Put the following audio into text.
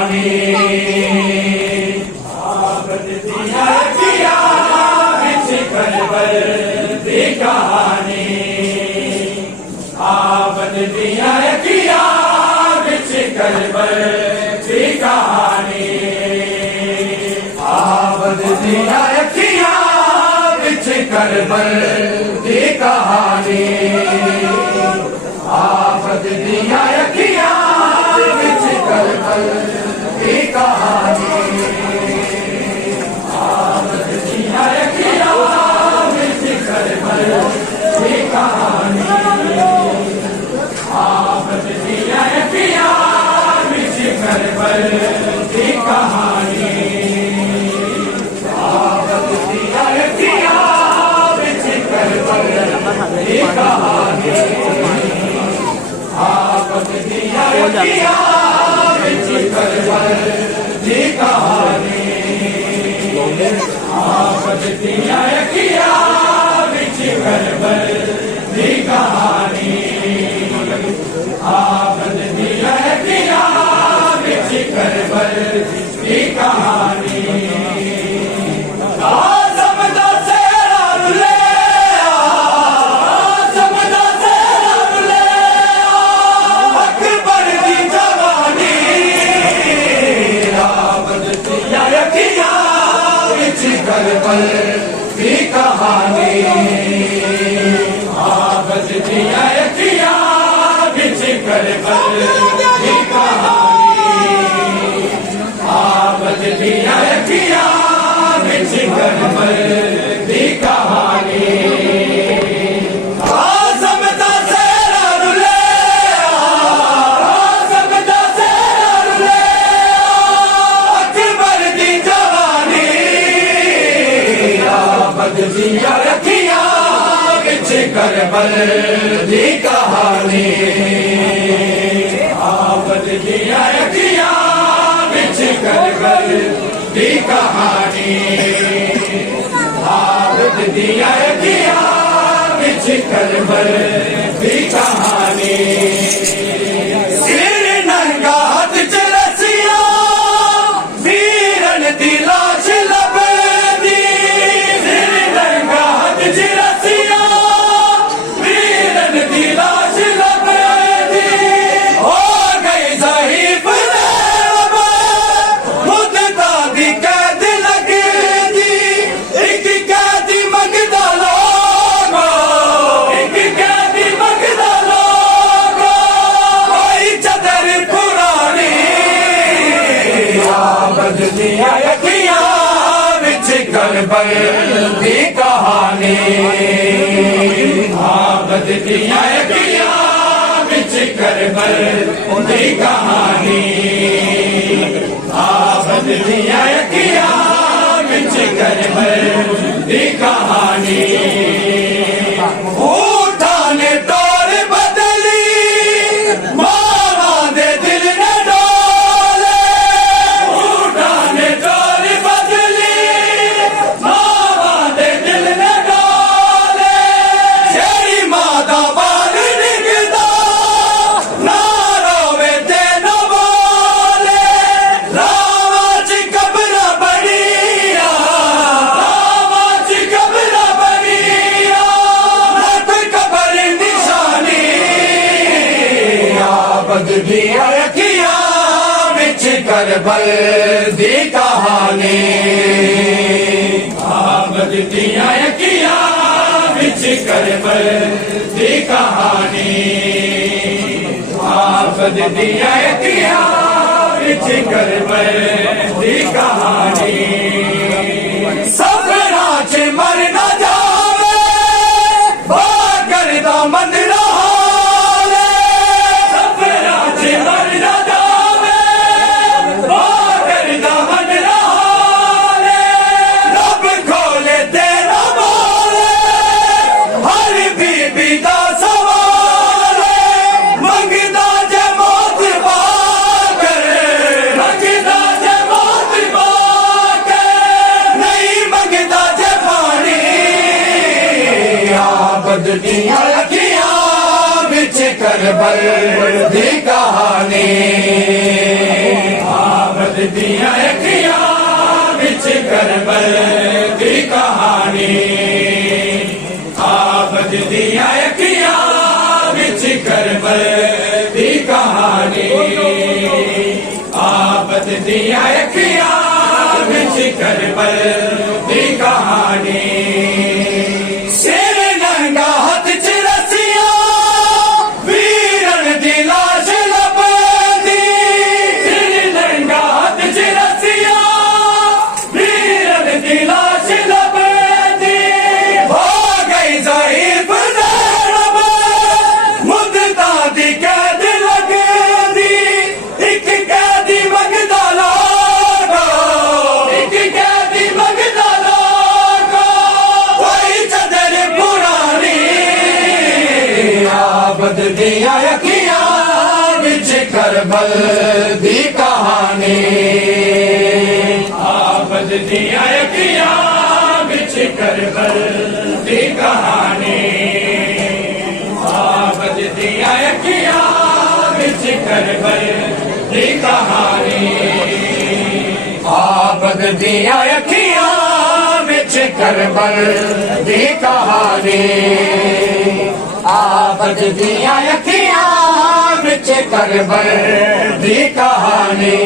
कहानी आबद दिया किया बिच करबल दी कहानी आबद दिया किया बिच करबल दी कहानी आबद दिया किया बिच करबल दी कहानी आबद दिया किया बिच करबल दी कहानी आबद दिया किया बिच करबल दी कहानी आबद दिया किया बिच करबल दी कहानी आबद दिया किया बिच करबल दी कहानी आबद दिया किया बिच करबल दी कहानी आबद दिया किया बिच करबल दी कहानी आबद दिया किया बिच करबल दी कहानी करबल दी कहानी आबद दिया किया बिच करबल दी कहानी आबद दिया किया बिच करबल दी कहानी आबद दिया किया बिच करबल दी कहानी आबद दिया किया बिच करबल दी कहानी आबद दिया किया बिच करबल दी कहानी सिर नंगा हाथ च रस्सियां वीरन दी लाश आबद दिया किया बिच करबल दी कहानी आबद दिया किया बिच करबल दी कहानी आबद दिया किया बिच करबल दी कहानी उठाने तौर बदली मामा दे दिल ने आबद दिया किया बिच करबल दी कहानी आबद दिया किया बिच करबल दी कहानी आबद दिया किया बिच करबल दी कहानी सब राज मर न जावे करदा मन आबद दिया किया बिच करबल दी कहानी। करबल दी कहानी आबद दिया अखियां विच करबल दी कहानी आबद दिया अखियां विच करबल दी कहानी आबद दिया अखियां विच करबल दी कहानी आबद दिया अखियां विच करबल दी कहानी